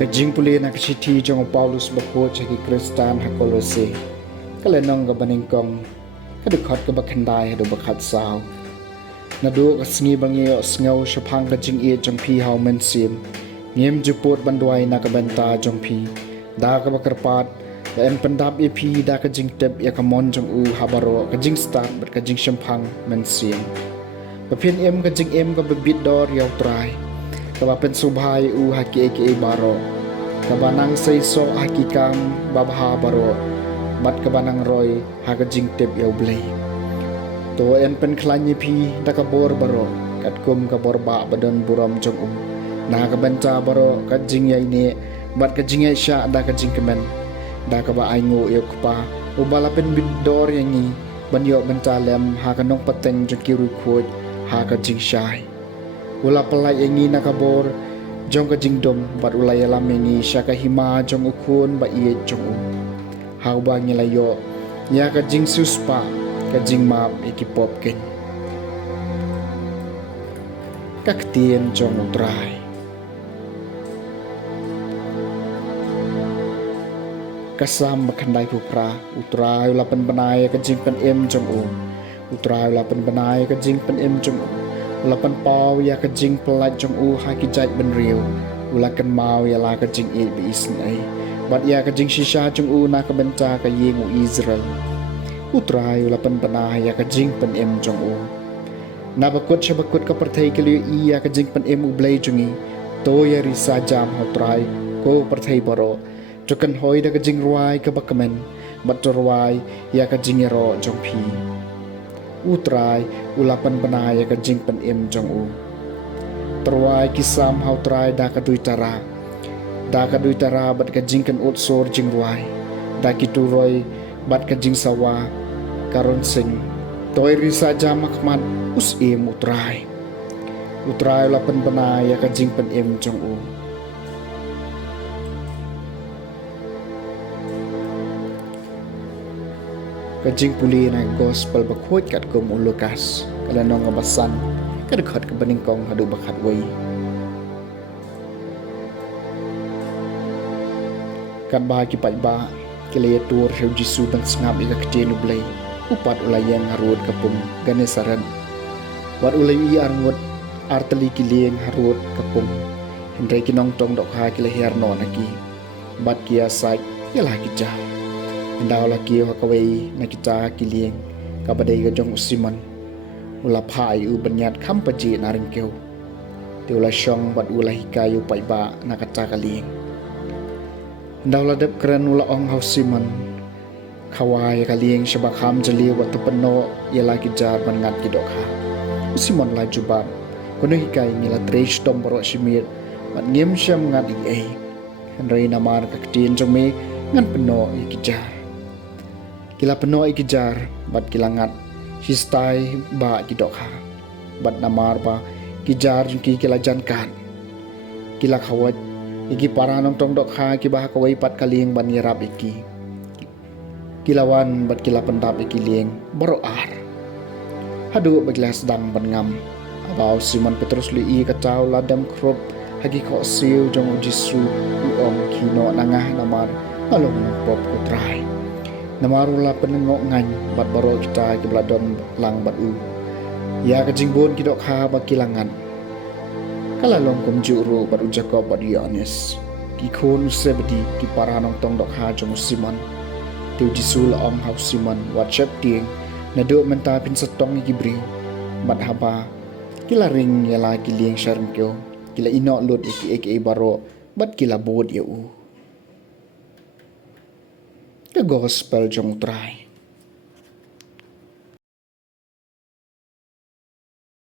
Kajing puli na kasiti jong Paulus bakot sa Kristan hakolose. Kalenong gabaningkong kadukot ka bakhanday hado bakat sao. Nadu kasngi bangiyo sngaw syapang kajing i jong pi hau mensim. Ngiem juput banduay na kabenta jong pi. Da ka bakarpat da en pendap i pi da kajing tep ya kamon jong u habaro kajing start bat kajing syapang mensim. Papin em kajing em ka bebit dor yaw try. Kabapen subhay u haki eki baro. Kabanang saiso haki kang babha baro. Bat kabanang roy haka jing tip yaw blay. To en pen klanyi pi da kabor baro. Kat kum kabor ba badan buram jong Na kabenta baro kat jing yay ni. Bat ka jing yay sya da ka jing kemen. Da ka ba ay ngu yaw kupa. Ubalapen bidor yangi. Banyo bentalem haka nong pateng jong kiru kuot haka jing syay. Ula pelai yangi nakabor jong ka jingdom bat ulay alam yangi siya ka hima jong ukun ba iye jong Hawba layo ya ka jing suspa ka jing map ikipopkin. Kaktien jong utray. Kasam makhanday pupra utray ulapan banay ka jing pan em jong Utray ulapan banay ka jing pan em jong Ulapan pau ya ka jing pelat jong haki jait ben riu. Ulakan mau ya la ka jing i biisn ay. Bat ya ka jing shisha jong na ka benta ka ying Israel. Utray ulapan panah ya ka jing pen em jong Nabakot siya bakot ka partay kaliyo iya ka jing pen em blay jong To ya risa jam utray ko partay baro. Jokan hoy da ka jing ruay ka bakamen. Bat ruay ya ka jing ero jong pi. Utray ulapan banaya ka jing pan em jong Terway kisam hau tray da ka duitara. Da ka duitara bat ka jing kan utsor jing ruay. Da kituroy bat ka jing sawa karon sing. Toy risa jamak man us em utray. Utray ulapan banaya ka jing pan em jong Kajing puli na gospel bakhot kat kum Lukas kalanong ngabasan kadaghat ka baningkong hadu bakat way. Kat bahagi ba kilayatur siya Jisu bang sangap ika katinu blay upat ulayang harud kapung ganesaran. Wat ulay arngot artali kiling harud kapung Hendray kinongtong dokha kilaherno naki bat kia saik yalah kijah. Hendaw laki hakaway nakita kiling kabaday ka jong usiman. Ula pay u banyat kampaji na rin kew. Di ula siyong bat ula hikayo pa iba nakatakaling. Hendaw ladap keren ula ong hausiman. Kaway kaling siya bakam jali wat tupano yala kijar bangat kidok ha. Usiman la jubab. Kuno hikay ngila tresh tombaro simir. Mat ngim siya ngat ingay. Henry namar kaktiin jong may ngan peno ikijar. Kila peno ikijar bat kilangat sistay ba kidok ha. Bat namar ba kijar jengki kila jankan. Kila kawat iki paranong tong dok ha kibah kaway pat kaling ban yarap iki. Kilawan bat kila pendap iki lieng baroar. Hadu bagla sedang ban ngam. Abaw Simon Petrus li kacau ladam krop hagi ko siu jong Jisu uong kino nangah namar along ng pop kutray. Namarula penengok ngan bat baro kita kibladon lang bat Ya kajingbon kidok ha bakilangan. Kalalong kum juru bat Jacob bat Yohanes. Kikon sebedi ki paranong tong dok ha jong Simon. Tiu Jisu la om hau Simon wat chep ting na do menta pin setong ikibriu. Bat haba Kila ring yala kilieng sharm kyo. Kila ino lut iki baro. Bat kila bod ya u. Ka gospel jong try.